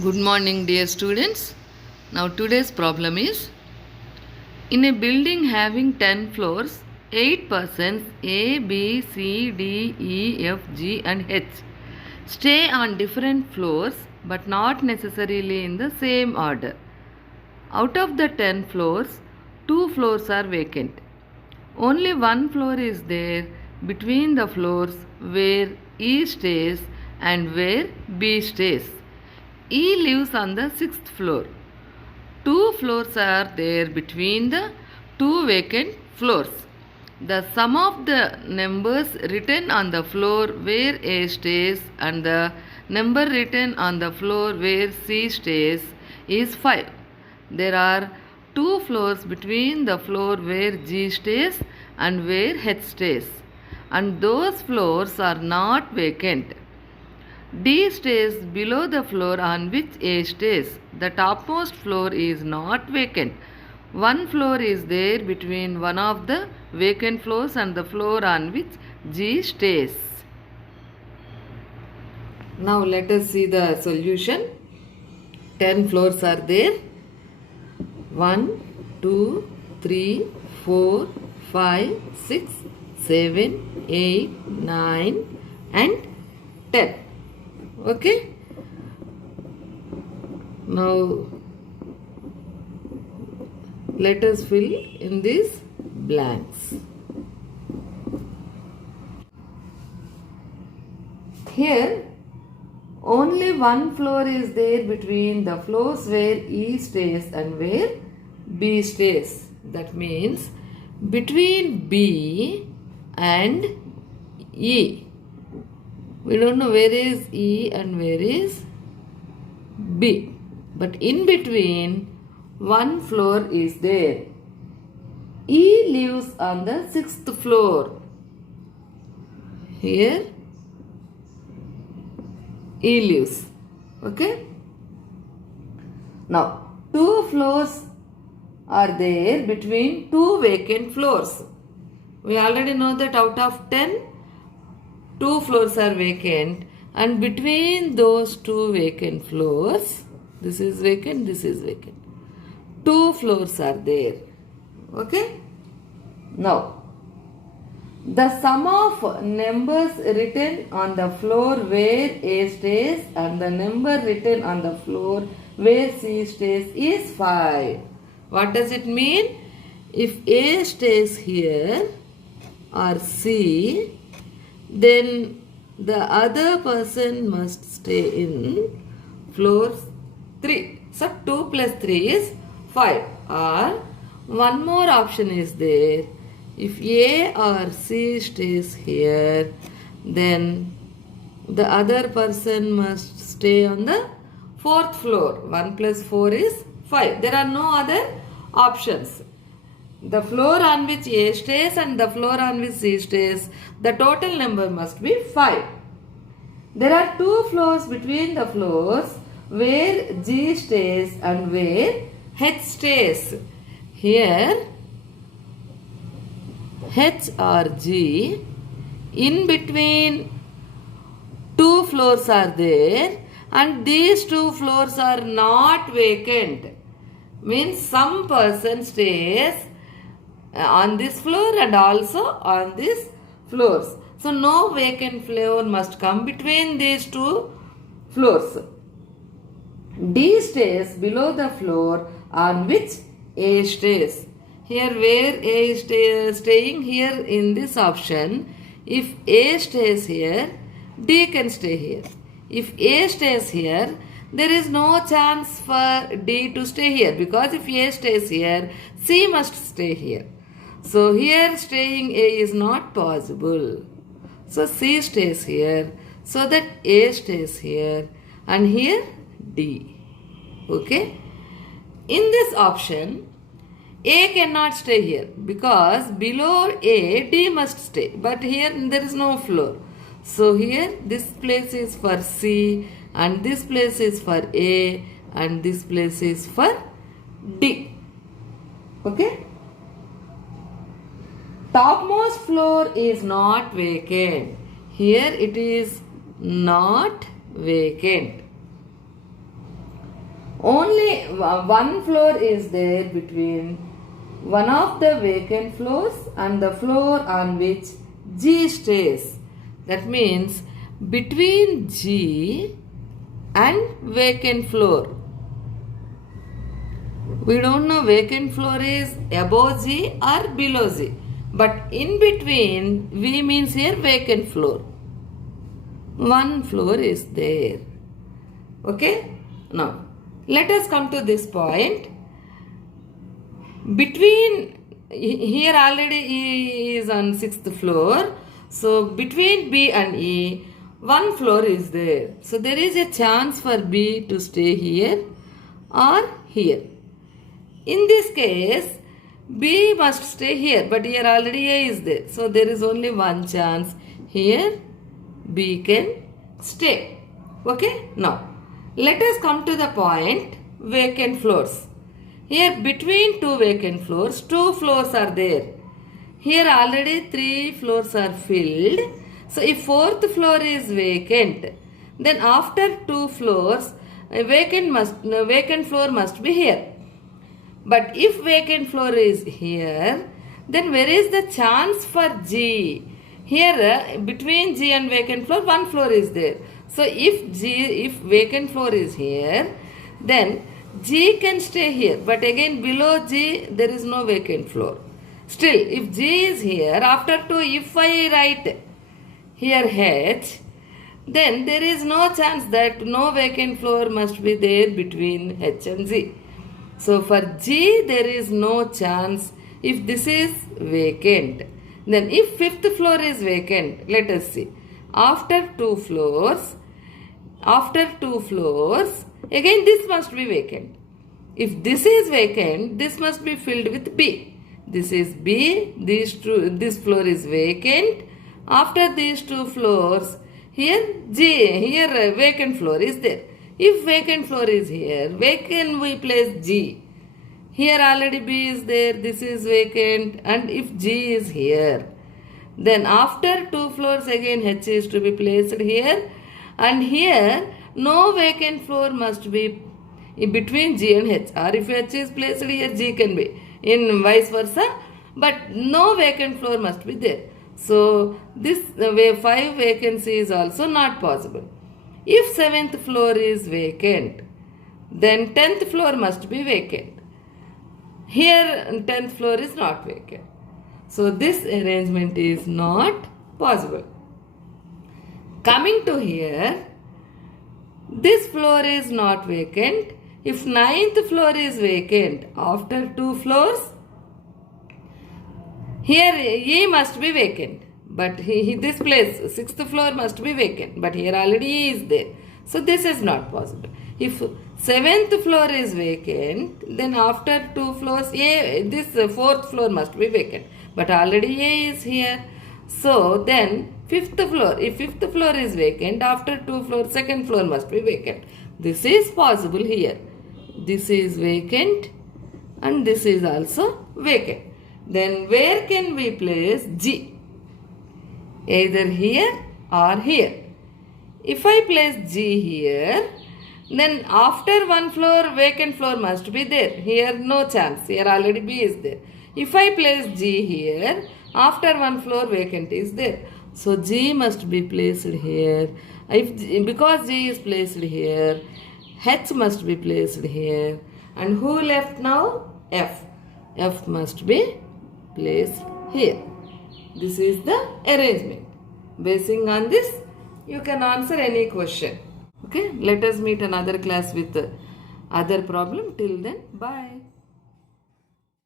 Good morning, dear students. Now, today's problem is in a building having 10 floors, 8 persons A, B, C, D, E, F, G, and H stay on different floors but not necessarily in the same order. Out of the 10 floors, 2 floors are vacant. Only one floor is there between the floors where E stays and where B stays. E lives on the sixth floor. Two floors are there between the two vacant floors. The sum of the numbers written on the floor where A stays and the number written on the floor where C stays is 5. There are two floors between the floor where G stays and where H stays, and those floors are not vacant. D stays below the floor on which A stays. The topmost floor is not vacant. One floor is there between one of the vacant floors and the floor on which G stays. Now let us see the solution. 10 floors are there. 1, 2, 3, 4, 5, 6, 7, 8, 9 and 10. Okay. Now let us fill in these blanks. Here only one floor is there between the floors where E stays and where B stays. That means between B and E. We don't know where is E and where is B. But in between, one floor is there. E lives on the sixth floor. Here, E lives. Okay? Now, two floors are there between two vacant floors. We already know that out of 10, 2 floors are vacant, and between those two vacant floors, this is vacant, this is vacant. 2 floors are there. Okay? Now, the sum of numbers written on the floor where A stays and the number written on the floor where C stays is 5. What does it mean? If A stays here or C, then the other person must stay in floor 3. So 2 plus 3 is 5. Or one more option is there. If A or C stays here, then the other person must stay on the 4th floor. 1 plus 4 is 5. There are no other options. The floor on which A stays and the floor on which C stays, the total number must be 5. There are 2 floors between the floors where G stays and where H stays. Here, H or G, in between 2 floors are there and these 2 floors are not vacant. Means some person stays on this floor and also on these floors. So no vacant floor must come between these two floors. D stays below the floor on which A stays. Here where A is staying here in this option, if A stays here, D can stay here. If A stays here, there is no chance for D to stay here, because if A stays here, C must stay here. So here staying A is not possible. So C stays here, so that A stays here, and here D. Okay? In this option, A cannot stay here because below A, D must stay. But here there is no floor. So here this place is for C, and this place is for A, and this place is for D. Okay? Topmost floor is not vacant. Here it is not vacant. Only one floor is there between one of the vacant floors and the floor on which G stays. That means between G and vacant floor. We don't know vacant floor is above G or below G. But in between, V means here vacant floor. One floor is there. Okay? Now, let us come to this point. Between, here already E is on 6th floor. So, between B and E, one floor is there. So, there is a chance for B to stay here or here. In this case, B must stay here, but here already A is there. So, there is only one chance. Here, B can stay. Okay? Now, let us come to the point vacant floors. Here, between two vacant floors, two floors are there. Here already 3 floors are filled. So, if 4th floor is vacant, then after 2 floors, a vacant floor must be here. But if vacant floor is here, then where is the chance for G? Here, between G and vacant floor, one floor is there. So, if vacant floor is here, then G can stay here. But again, below G, there is no vacant floor. Still, if G is here, after 2, if I write here H, then there is no chance that no vacant floor must be there between H and G. So, for G, there is no chance if this is vacant. Then, if 5th floor is vacant, let us see. After 2 floors, again this must be vacant. If this is vacant, this must be filled with B. This is B, this floor is vacant. After these 2 floors, here vacant floor is there. If vacant floor is here, where can we place G? Here already B is there, this is vacant, and if G is here, then after 2 floors again H is to be placed here, and here no vacant floor must be in between G and H, or if H is placed here, G can be, in vice versa, but no vacant floor must be there. So, this way 5 vacancy is also not possible. If 7th floor is vacant, then 10th floor must be vacant. Here 10th floor is not vacant. So, this arrangement is not possible. Coming to here, this floor is not vacant. If 9th floor is vacant, after 2 floors, here E must be vacant. But this place, 6th floor must be vacant. But here already E is there. So, this is not possible. If 7th floor is vacant, then after 2 floors, this 4th floor must be vacant. But already A is here. So, then 5th floor, if 5th floor is vacant, after 2 floors, 2nd floor must be vacant. This is possible here. This is vacant and this is also vacant. Then where can we place G? Either here or here. If I place G here, then after 1 floor, vacant floor must be there. Here no chance. Here already B is there. If I place G here, after 1 floor, vacant is there. So, G must be placed here. Because G is placed here, H must be placed here. And who left now? F. F must be placed here. This is the arrangement. Basing on this, you can answer any question. Okay, let us meet another class with other problem. Till then, bye.